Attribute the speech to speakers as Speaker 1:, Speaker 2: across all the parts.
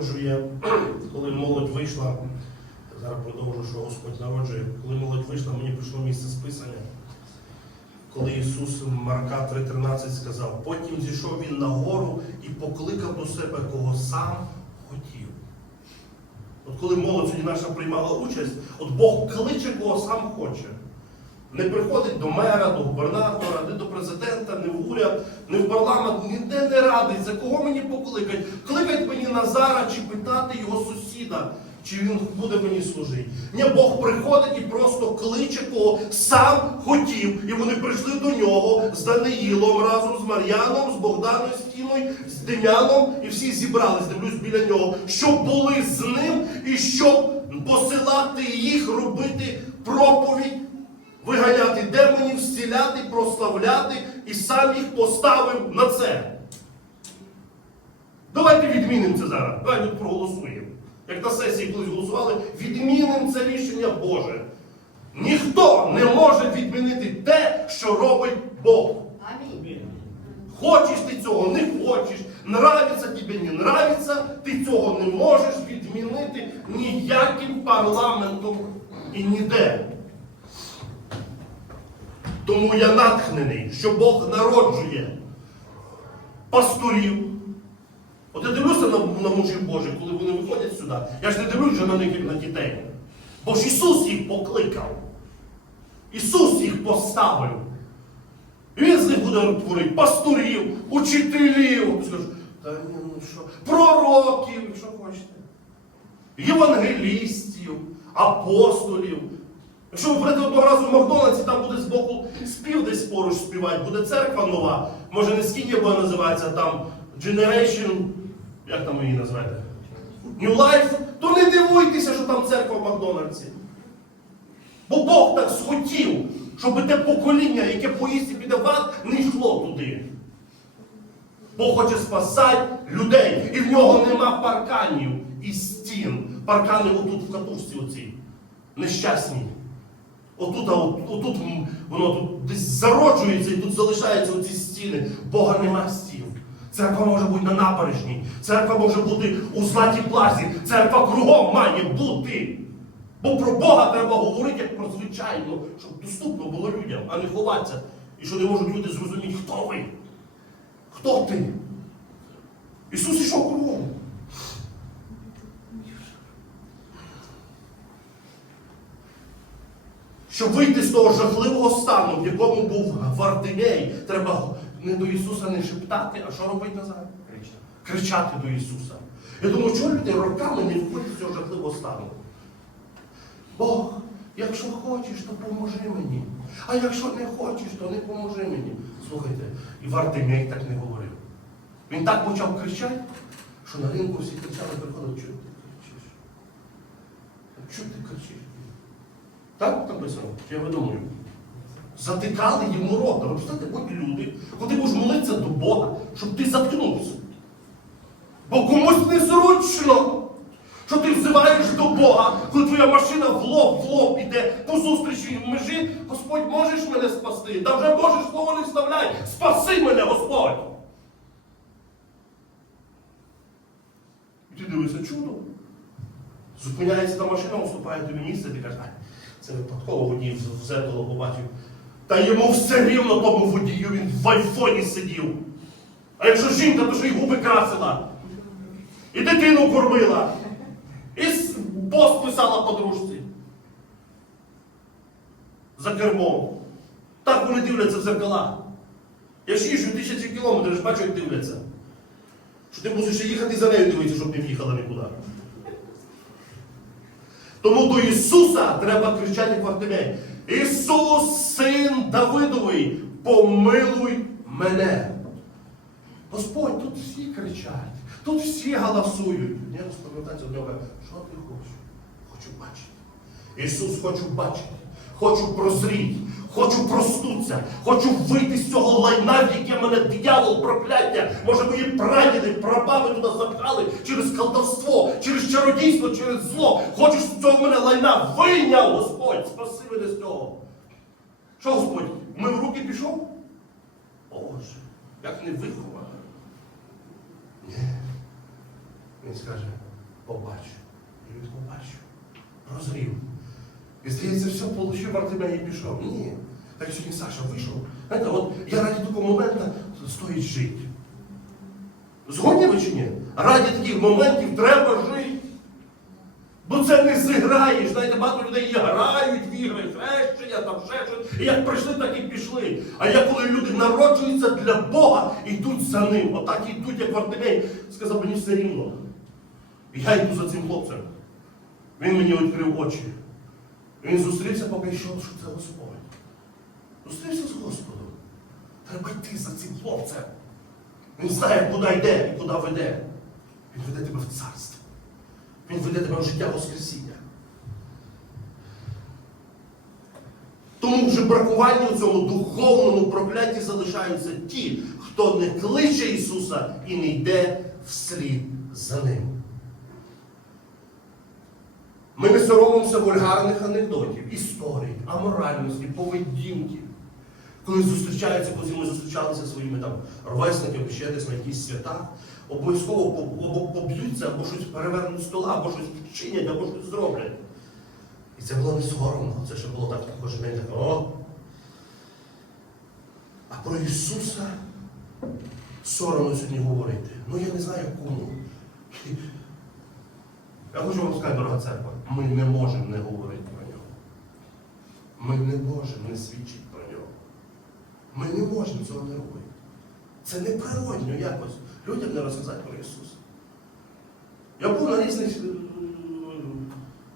Speaker 1: народжує, коли молодь вийшла. Зараз продовжу, що Господь народжує. Коли молодь вийшла, мені прийшло місце списання. Коли Ісус Марка 3,13 сказав, потім зійшов він на гору і покликав до себе, кого сам хотів. От коли молодь сьогодні наша приймала участь, от Бог кличе, кого сам хоче. Не приходить до мера, до губернатора, не до президента, не в уряд, не в парламент, ніде не радить, за кого мені покликать. Кликать мені Назара чи питати його сусіда, чи він буде мені служити. Ні, Бог приходить і просто кличе, кого сам хотів. І вони прийшли до нього з Даниїлом разом з Мар'яном, з Богданою Стіною, з Дем'яном, і всі зібрались, дивлюсь біля нього, щоб були з ним і щоб посилати їх робити проповідь виганяти демонів, зціляти, прославляти і сам їх поставив на це. Давайте відмінимо це зараз. Давайте тут проголосуємо. Як на сесії колись голосували, відмінимо це рішення Боже. Ніхто не може відмінити те, що робить Бог.
Speaker 2: Амінь.
Speaker 1: Хочеш ти цього, не хочеш, нравиться тобі, не нравиться, ти цього не можеш відмінити ніяким парламентом і ніде. Тому я натхнений, що Бог народжує пасторів. От я дивлюся на, на мужів Божих, коли вони виходять сюди. Я ж не дивлюсь на них як на дітей. Бо ж Ісус їх покликав. Ісус їх поставив. Він з них буде творити пасторів, учителів, та ні, ну що, пророків, якщо хочете, євангелістів, апостолів. Якщо ви прийдете одного разу в Макдональдсі, там буде збоку спів десь поруч співати, буде церква нова. Може не скіння буде називається, там Generation, як там її назвете? New Life, то не дивуйтеся, що там церква в Макдональдсі. Бо Бог так схотів, щоб те покоління, яке поїсть і піде в ад, не йшло туди. Бог хоче спасати людей. І в нього нема парканів і стін. Паркани отут в катушці оцій. Нещасні. Отут, а отут воно тут десь зароджується і тут залишаються оці стіни. Бога нема стін. Церква може бути на набережній, церква може бути у златій плазі, церква кругом має бути. Бо про Бога треба говорити як про звичайно, щоб доступно було людям, а не ховатися. І що не можуть люди зрозуміти, хто ви? Хто ти? Ісус ішов кругом. Щоб вийти з того жахливого стану, в якому був Вартимей, треба не до Ісуса не шептати, а що робити назад? Кричати до Ісуса. Я думаю, чого люди роками не виходять з цього жахливого стану? Бог, якщо хочеш, то поможи мені. А якщо не хочеш, то не поможи мені. Слухайте, і Вартимей так не говорив. Він так почав кричати, що на ринку всі кричали, приходили, чого ти кричиш? Чого ти кричиш? Так написано? Чи я видумую? Затикали йому рота. Ви представте, будь люди, коли будеш молитися до Бога, щоб ти заткнувся. Бо комусь незручно, що ти взиваєш до Бога, коли твоя машина в лоб, в лоб іде по зустрічі в межі, Господь можеш мене спасти. Та вже можеш слово не вставляй. Спаси мене, Господь. І ти дивишся чудо. Зупиняється та машина, уступає тобі місце, ти кажеш, «Ай, це випадково водій в зеркало побачив. Та йому все рівно тому водію, він в айфоні сидів. А якщо жінка, то що й губи красила. І дитину кормила. І пост писала подружці. За кермом. Так вони дивляться в зеркала. Я ж їжджу тисячі кілометрів, ж бачу, як дивляться. Що ти мусиш їхати за нею дивитися, щоб не в'їхала нікуди. Тому до Ісуса треба кричати як Вартимей. Ісус, син Давидовий, помилуй мене. Господь, тут всі кричать, тут всі галасують. Я розповідаю до нього, що ти хочеш? Хочу бачити. Ісус, хочу бачити, хочу прозріти, хочу проснутися, хочу вийти з цього лайна, в яке мене диявол, прокляття. Може, мої прадіди, прабаби туди запхали через колдовство, через чародійство, через зло. Хочу з цього мене лайна вийняв, Господь, спаси мене з цього. Що, Господь, ми в руки пішов? Боже, як не виховано. Ні.
Speaker 2: Він скаже, побачу. І він побачив. Прозрів. І здається, все получив Артемій і пішов. Ні. Так сьогодні Саша вийшов. Знаєте, от я раді такого моменту стоїть жити. Згодні ви чи ні? Раді таких моментів треба жити. Бо це не зіграєш. Знаєте, багато людей грають в хрещення, там ще щось. Як прийшли, так і пішли. А як коли люди народжуються для Бога, йдуть за ним. Отак йдуть, як Вартимей. Сказав, мені все рівно. Я йду за цим хлопцем. Він мені відкрив очі. Він зустрівся, поки йшов, що це Господь. Зустрівся з Господом. Треба йти за цим хлопцем. Він знає, куди йде і куди веде. Він веде тебе в царство. Він веде тебе в життя Воскресіння. Тому в жебракуванні у цьому духовному прокляті залишаються ті, хто не кличе Ісуса і не йде вслід за Ним. Ми не соромимося вульгарних анекдотів, історій, аморальності, поведінки. Коли зустрічаються, коли ми зустрічалися своїми там ровесниками, ще десь на якісь свята, обов'язково поб'ються, або щось перевернуть стола, або щось вчинять, або щось зроблять. І це було не соромно, це ще було так кожен день так. А про Ісуса соромно сьогодні говорити. Ну я не знаю кому. Я хочу вам сказати, дорога церква, ми не можемо не говорити про нього. Ми не можемо не свідчити. Ми не можемо цього не робити. Це неприродно якось людям не розказати про Ісуса. Я був на різних е,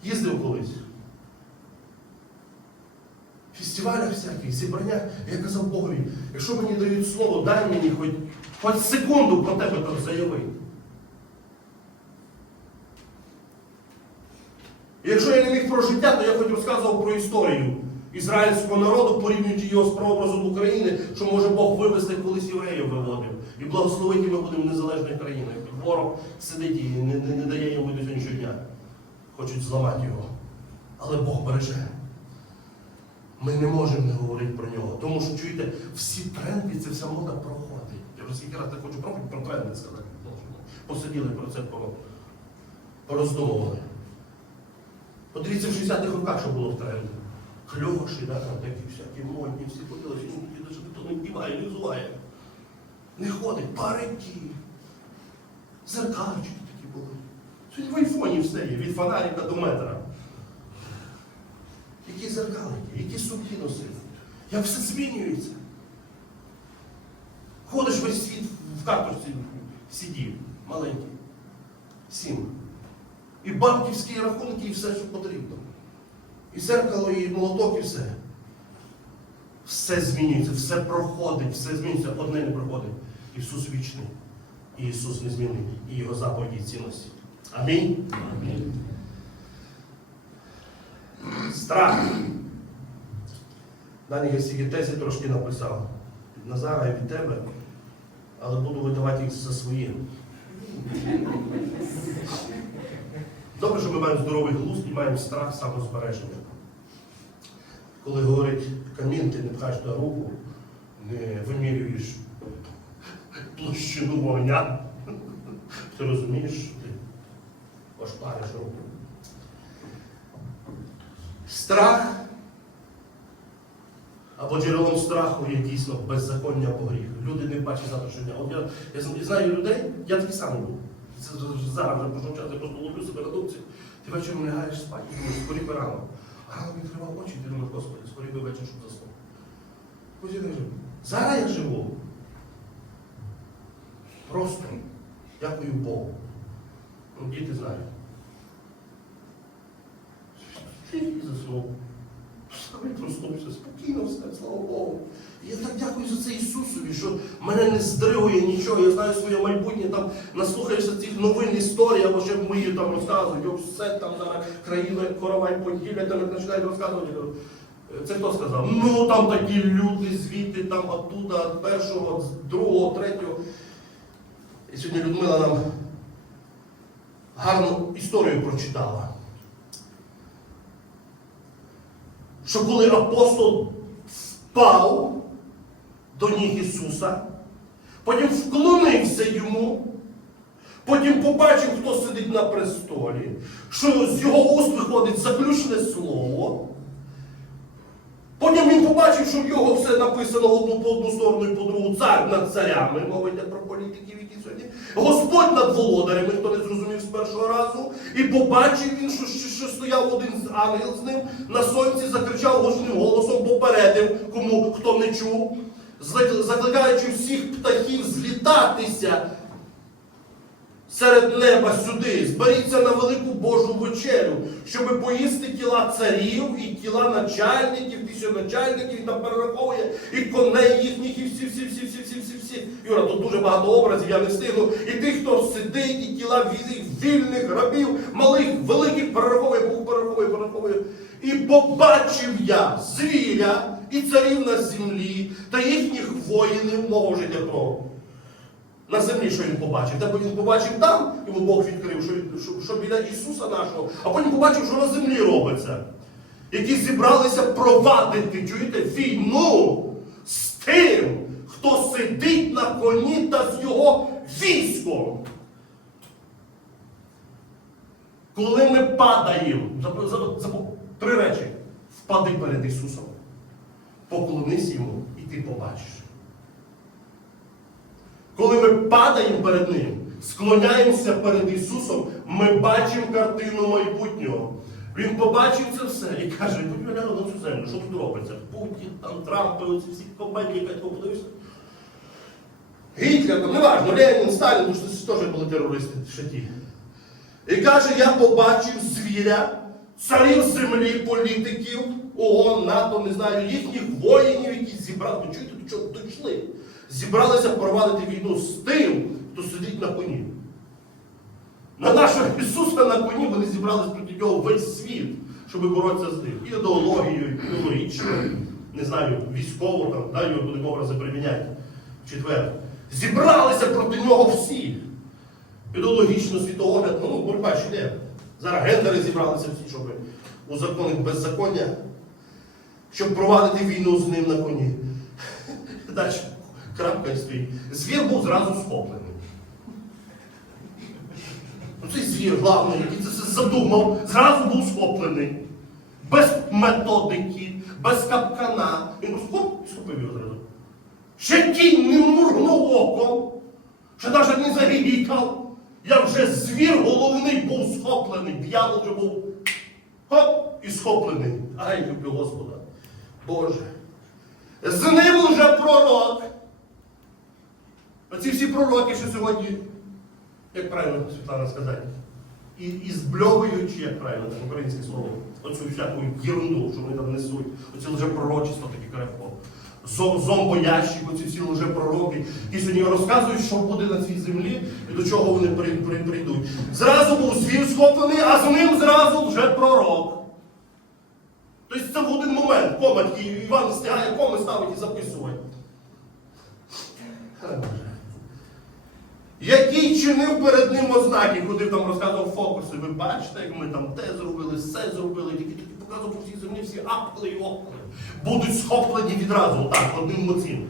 Speaker 2: їздив колись. Фестивалях всяких, зібраннях, я казав Богові, якщо мені дають слово, дай мені хоч, хоч секунду про тебе там заявити. І Якщо я не міг про життя, то я хоч розказував про історію ізраїльського народу, порівнюючи його з прообразом України, що може Бог вивести колись євреїв виводив. І благословити ми будемо незалежною країною. Ворог сидить і не, не, не дає йому до сьогоднішнього дня. Хочуть зламати його. Але Бог береже. Ми не можемо не говорити про нього. Тому що, чуєте, всі тренди, це вся мода проходить. Я вже скільки раз не хочу про, про тренди сказати. Посиділи про це, по- пороздумували. Подивіться в 60-х роках, що було в тренді. Кльоші, да, там такі всякі модні, всі ходили, сьогодні навіть ніхто не вдіває, не взуває. Не ходить, парики. Зеркальчики такі були. Сьогодні в айфоні все є, від фонарика до метра. Які зеркалики, які сумки носили. Як все змінюється. Ходиш весь світ в карточці сидів, маленький. Сім. І банківські рахунки, і все, що потрібно. І зеркало, і молоток, і все. Все змінюється, все проходить, все змінюється, одне не проходить. Ісус вічний. І Ісус незмінний, і Його заповіді цінності. Амінь. Амінь. Страх. Далі я тези трошки написав. Від Назара і від тебе, але буду видавати їх за свої. Добре, що ми маємо здоровий глузд і маємо страх самозбереження. Коли говорить камін, ти не пхаєш на руку, не вимірюєш площину вогня. Ти розумієш, що ти ошпариш руку. Страх або джерелом страху є дійсно беззаконня або гріх. Люди не бачать завтрашнього. От я, я знаю людей, я такий самий був. Зараз вже пройшов час, я просто ловлю себе на думці. Ти вечором лягаєш спати, думаєш, скорі би рано. А рано відкривав очі, ти думаєш, Господи, скорі би вечір, щоб заснув. Ось я живу. Зараз я живу. Просто дякую Богу. Ну, діти знають. Ти заснув. Встав і проснувся, спокійно все, слава Богу. І я так дякую за це Ісусові, що мене не здригує нічого. Я знаю своє майбутнє, там наслухаєшся цих новин історій, або ще мої там розказують, о, все там зараз країни коровай поділять, там починають розказувати. Це хто сказав? Ну там такі люди звідти, там оттуда, от першого, з другого, третього. І сьогодні Людмила нам гарну історію прочитала. Що коли апостол впав до ніг Ісуса, потім вклонився йому, Потім побачив, хто сидить на престолі, що з його уст виходить заключне слово. Потім він побачив, що в його все написано одну по одну сторону і по другу цар над царями. Йде про політиків, які сьогодні. Господь над володарями, хто не зрозумів з першого разу. І побачив він, що, що стояв один з ангел з ним на сонці, закричав гучним голосом, попередив, кому хто не чув, закликаючи всіх птахів злітатися серед неба сюди, зберіться на велику Божу вечерю, щоб поїсти тіла царів і тіла начальників, тисячоначальників, і там перераховує, і коней їхніх, і всі, всі, всі, всі, всі, всі, всі. Юра, тут дуже багато образів, я не встигну. І тих, хто сидить, і тіла вільних, рабів, малих, великих, перераховує, перераховує, перераховує. І побачив я звіря і царів на землі та їхніх воїнів, вже йде про на землі, що він побачив. Де він побачив там, йому Бог відкрив, що, що, що біля Ісуса нашого, а потім побачив, що на землі робиться. Які зібралися провадити, чуєте, війну з тим, хто сидить на коні та з його військом. Коли ми падаємо, три речі. Впади перед Ісусом, поклонись йому, і ти побачиш. Коли ми падаємо перед Ним, склоняємося перед Ісусом, ми бачимо картину майбутнього. Він побачив це все і каже, будь на цю землю, що тут робиться? Путін, там Трампи, оці всі комедії, яка того подивився. Гітлер, там, неважно, Ленін, Сталін, тому що це теж були терористи ще ті. І каже, я побачив звіря, царів землі, політиків, ООН, НАТО, не знаю, їхніх воїнів, які зібрали. Чуєте, до чого дійшли? Зібралися провадити війну з тим, хто сидить на коні. На нашого Ісуса на коні вони зібрались проти нього весь світ, щоб боротися з ним. Ідеологією, ідеологічною, не знаю, військово, там, да, його будемо образи приміняти. Четверте. Зібралися проти нього всі. Ідеологічно, світоогляд, ну, боротьба ще йде. Зараз гендери зібралися всі, щоб узаконити беззаконня, щоб провадити війну з ним на коні. Далі крапка стоїть. Звір був зразу схоплений. Ну, Цей звір, главний, який це все задумав, зразу був схоплений. Без методики, без капкана. Він хоп, і схопив його зразу. Ще кінь не мургнув оком, ще навіть не загігікав. Як вже звір головний був схоплений, дьявол вже був хоп і схоплений. Ай, люблю Господа. Боже. З ним уже пророк. Оці всі пророки, що сьогодні, як правильно Світлана сказати, і, і збльовуючи, як правильно, так українське слово, оцю всяку єрунду, що вони там несуть, оці лжепророчества такі крепко. Зом, зомбоящик, оці всі лжепророки, які сьогодні розказують, що буде на цій землі і до чого вони при, при, прийдуть. Зразу був звір схоплений, а з ним зразу вже пророк. Тобто це в один момент, кома, Іван встигає коми ставити і записувати. Який чинив перед ним ознаки, куди там розказував фокуси. Ви бачите, як ми там те зробили, все зробили, тільки тільки показував по всій землі, всі апли і окли. Будуть схоплені відразу, так, одним моцім.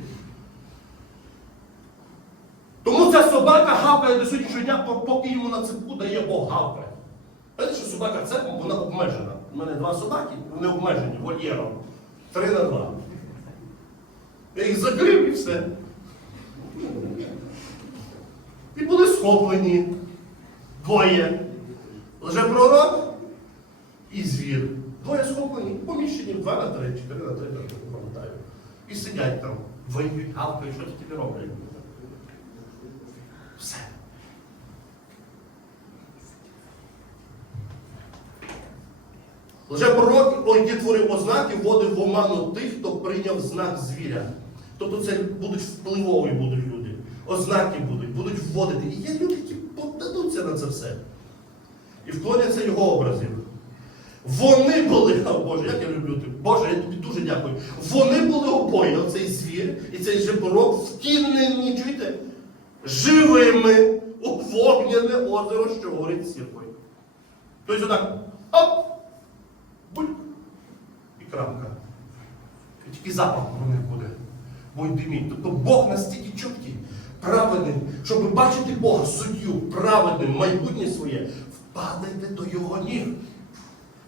Speaker 2: Тому ця собака гавкає до сьогоднішнього дня, поки йому на цепку дає Бог гавкає. Знаєте, що собака це вона обмежена. У мене два собаки, вони обмежені вольєром. Три на два. Я їх закрив і все. І були схоплені двоє. Лжепророк і звір. Двоє схоплені, поміщені два на три, чотири на три, так не пам'ятаю. І сидять там, воюють, гавкають, що тобі роблять. Все. Лжепророк, ой, які творив ознаки, вводив в оману тих, хто прийняв знак звіря. Тобто це будуть впливові будуть. Ознаки будуть, будуть вводити. І є люди, які подадуться на це все. І вклоняться його образів. Вони були, о Боже, як я люблю тебе. Боже, я тобі дуже дякую. Вони були обоє, оцей звір і цей жеборок втінені, чуєте, живими у вогняне озеро, що горить сіркою. Тобто отак, оп, бульк, і крапка. І тільки запах про них буде. Будь диміть. Тобто Бог настільки чуткий. Праведним, щоб бачити Бога, суддю, праведним, майбутнє своє, впадайте до Його ніг.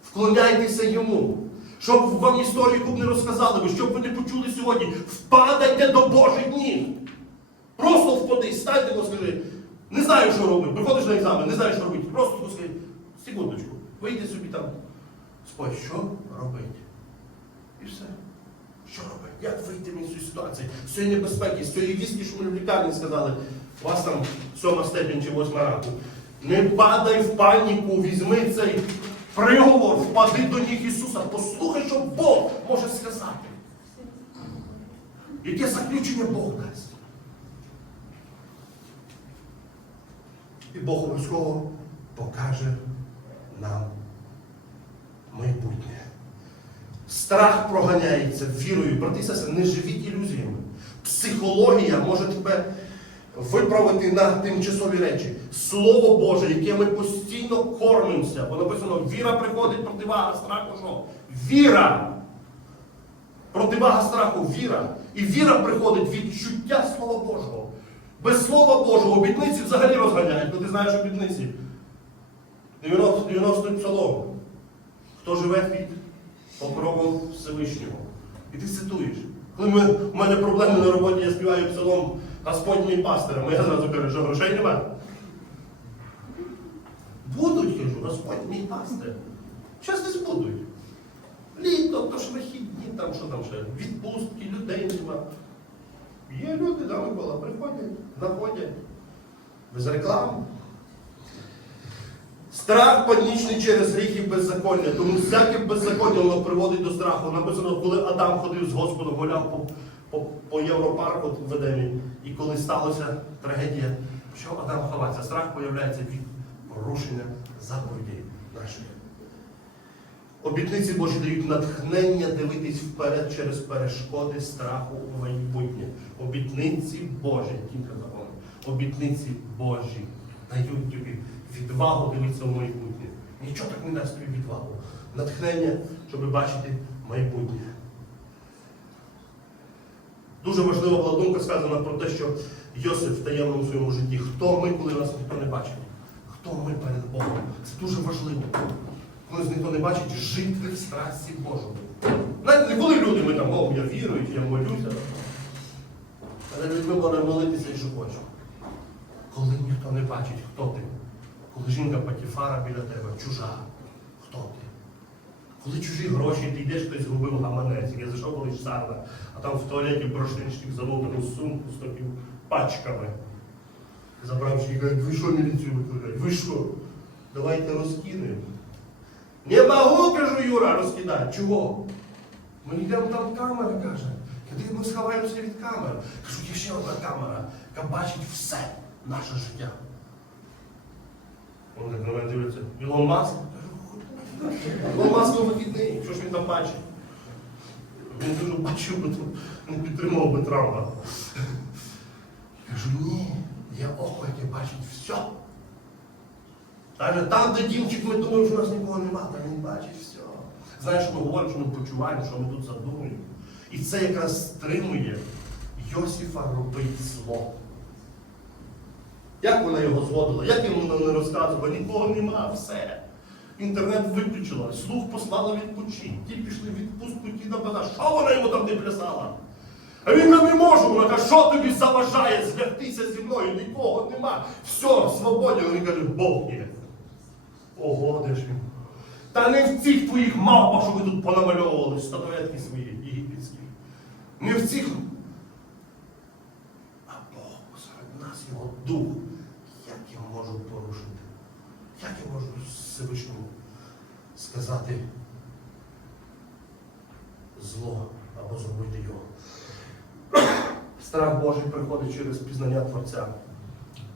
Speaker 2: Вклоняйтеся йому. Щоб вам історію яку б не розказали, ви, щоб ви не почули сьогодні, впадайте до Божих ніг. Просто впади, стань його, скажи. Не знаю, що робити. Приходиш на екзамен, не знаєш, що робити. Просто скажи, секундочку, вийди собі там. Спой, що робити? І все. Що робити? Як вийти з цієї ситуації? З цієї небезпеки, з цієї віскі, що ми в лікарні сказали, у вас там сьома степень чи восьма раку. Не падай в паніку, візьми цей приговор, впади до ніг Ісуса, послухай, що Бог може сказати. Яке заключення Бог дасть. І Бог обов'язково покаже нам майбутнє. Страх проганяється вірою. Брати сестри, не живіть ілюзіями. Психологія може тебе виправити на тимчасові речі. Слово Боже, яке ми постійно кормимося, бо написано, віра приходить противага страху. Що? Віра! Противага страху віра. І віра приходить від чуття Слова Божого. Без Слова Божого обітниці взагалі розганяють. Ну ти знаєш обітниці. 90 90-й псалом. Хто живе під покровом Всевишнього. І ти цитуєш. Коли ми, у мене проблеми на роботі, я співаю псалом Господь мій пастир, а я зразу кажу, що грошей немає. Будуть, кажу, Господь мій пастир. Щас десь будуть. Літо, то ж вихідні, там що там ще, відпустки, людей нема. Є люди, да, Микола, приходять, знаходять. Без реклами. Страх панічний через гріх і беззаконня. Тому всяке беззаконня воно приводить до страху. Написано, коли Адам ходив з Господом, гуляв по, по, по Європарку в Едемі, і коли сталася трагедія, що Адам ховається? Страх появляється від порушення заповідей наших. Обітниці Божі дають натхнення дивитись вперед через перешкоди страху у майбутнє. Обітниці Божі, кілька законів. Обітниці Божі дають тобі відвагу дивитися в майбутнє. Нічого так не дасть тобі відвагу. Натхнення, щоб бачити майбутнє. Дуже важлива була думка сказана про те, що Йосиф в таємному своєму житті. Хто ми, коли нас ніхто не бачить? Хто ми перед Богом? Це дуже важливо. Коли нас ніхто не бачить, жити в страсті Божому. Знаєте, не коли люди, ми там, о, я вірую, я молюся. Але людьми можна молитися і що хочемо. Коли ніхто не бачить, хто ти. Коли жінка Патіфара біля тебе, чужа, хто ти? Коли чужі гроші, ти йдеш, хтось згубив гаманець, я зайшов колись сарна, а там в туалеті брошничник замовлену сумку з такими пачками. Забравши і кажуть, ви що міліцію викликають? Ви що? Давайте розкинемо. Не могу, кажу, Юра, розкидати. Чого? Ми йдемо там камера, каже. Ми сховаємося від камер? Кажу, є ще одна камера, яка бачить все наше життя. Він так на мене дивиться. Ілон Маск? Ілон Маск вихідний, що ж він там бачить? Він дуже бачив, бо не підтримував би Трампа. Кажу, ні, є око, яке бачить все. Каже, там, де дімчик, ми думаємо, що у нас нікого нема, там він бачить все. Знаєш, що ми говоримо, що ми почуваємо, що ми тут задумуємо. І це якраз стримує Йосифа робити зло. Як вона його зводила? Як йому не розказувала? Нікого нема, все. Інтернет виключила, слух послала відпочити. Ті пішли в відпустку, ті на. Що вона йому там не плясала? А він каже, не можу. Вона каже, що тобі заважає злягтися зі мною? Нікого нема. Все, свободні. Він каже, Бог є. Ого, де ж він? Та не в цих твоїх мавпах, що ви тут понамальовували, статуетки свої єгипетські. Не в цих. А Бог нас його дух. Як я можу порушити? Як я можу Всевишньому сказати зло або зробити його? Страх Божий приходить через пізнання Творця,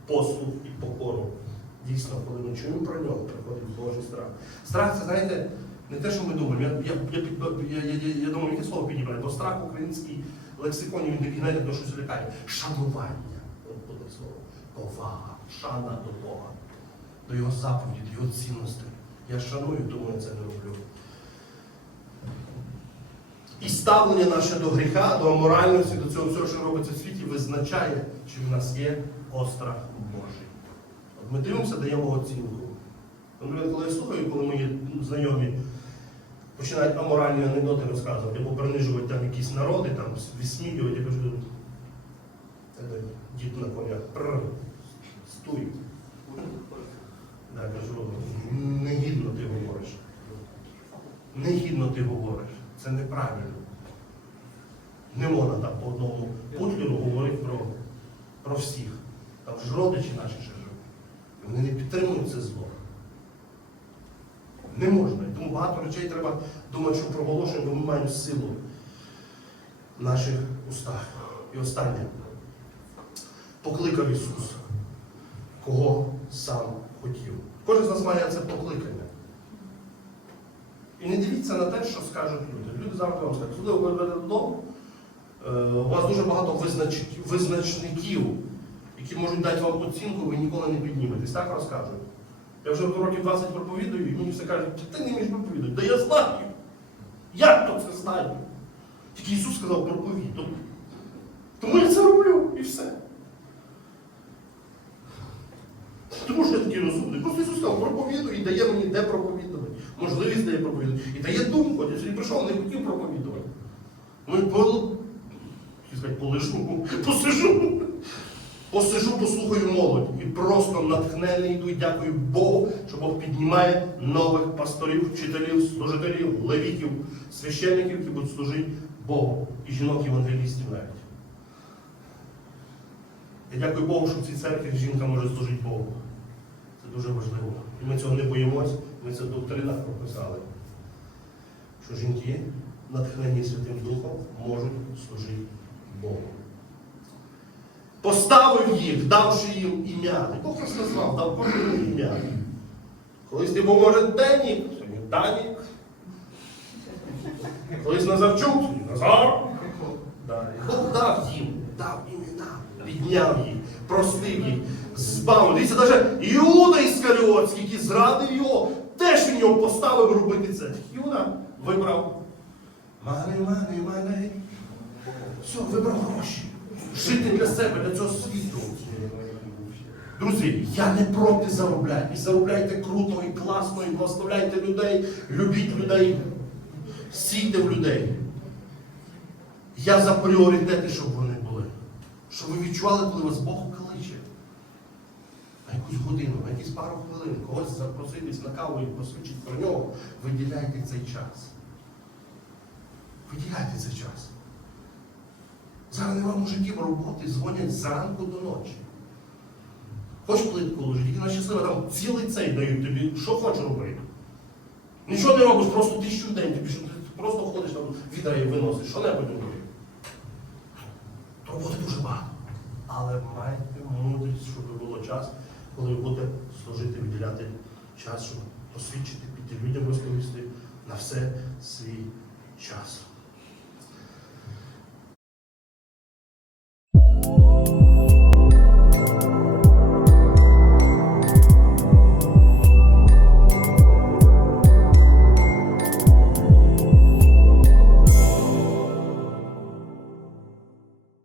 Speaker 2: послуг і покору. Дійсно, коли ми чуємо про нього, приходить Божий страх. Страх це, знаєте, не те, що ми думаємо. Я, я, я, я, я, я, думаю, яке слово підібрати, бо страх в українській лексиконі він такий, знаєте, то щось лякає. Шанування. Слово. Повага, шана до Бога, до його заповіді, до його цінностей. Я шаную, тому я це не роблю. І ставлення наше до гріха, до аморальності, до цього всього, що робиться в світі, визначає, чи в нас є острах Божий. От ми дивимося, даємо оцінку. Наприклад, коли я слухаю, коли мої знайомі починають аморальні анекдоти розказувати, або принижувати там якісь народи, там висміювати, я кажу, «Це дід на коня, стуй. Да, кажу, негідно ти говориш. Негідно ти говориш. Це неправильно. Не можна так по одному путлеру говорити про, про всіх. Там ж родичі наші ще живуть. Вони не підтримують це зло. Не можна. Тому багато речей треба думати, що проголошуємо, бо ми маємо силу в наших устах. І останнє. Покликав Ісус, кого сам хотів. Кожен з нас має це покликання. І не дивіться на те, що скажуть люди. Люди завжди вам скажуть, коли ви ведете додому, е, у вас дуже багато визнач... визначників, які можуть дати вам оцінку, ви ніколи не підніметесь. Так розказують. Я вже років 20 проповідую, і мені все кажуть, ти не вмієш проповідувати. Да я знаю. Як то це знаю? Тільки Ісус сказав проповідуй. Тому я це роблю і все. Розумний. Просто Ісус сказав, проповідуй і дає мені де проповідувати. Можливість дає проповідувати. І дає думку. Я сьогодні прийшов, не хотів проповідувати. Ну і по, полежу, посижу. Посижу, послухаю молодь. І просто натхнений йду і дякую Богу, що Бог піднімає нових пасторів, вчителів, служителів, левітів, священників, які будуть служити Богу. І жінок-євангелістів навіть. Я дякую Богу, що в цій церкві жінка може служити Богу. Це дуже важливо. І ми цього не боїмось, ми це в доктринах прописали. Що жінки, натхнені Святим Духом, можуть служити Богу. Поставив їх, давши їм ім'я. Не Бог нас назвав, дав кожному ім'я. Колись ти був, може, Денік, сьогодні Данік. Колись Назарчук, сьогодні Назар. Бог дав їм, дав імена, підняв їх, простив їх, збавив. Дивіться, навіть Іуда Іскаріотський, який зрадив його, теж він його поставив робити це. Іуда вибрав мани, мани, мани. Все, вибрав гроші. Жити для себе, для цього світу. Друзі, я не проти заробляти. І заробляйте круто, і класно, і благословляйте людей, любіть людей, сійте в людей. Я за пріоритети, щоб вони були. Щоб ви відчували, коли вас Бог кличе. Якусь годину, на якісь пару хвилин, когось запроситись на каву і посвідчити про нього, виділяйте цей час. Виділяйте цей час. Зараз нема мужиків роботи, дзвонять зранку до ночі. Хоч плитку ложить, тільки на щасливе, там цілий цей дають тобі, що хочеш робити. Нічого не робиш, просто тисячу в день, що ти просто ходиш там відра виносиш, що небудь робиш. Роботи дуже багато. Але майте мудрість, щоб було час, коли ви будете служити, виділяти час, щоб освідчити, піти людям розповісти на все свій час.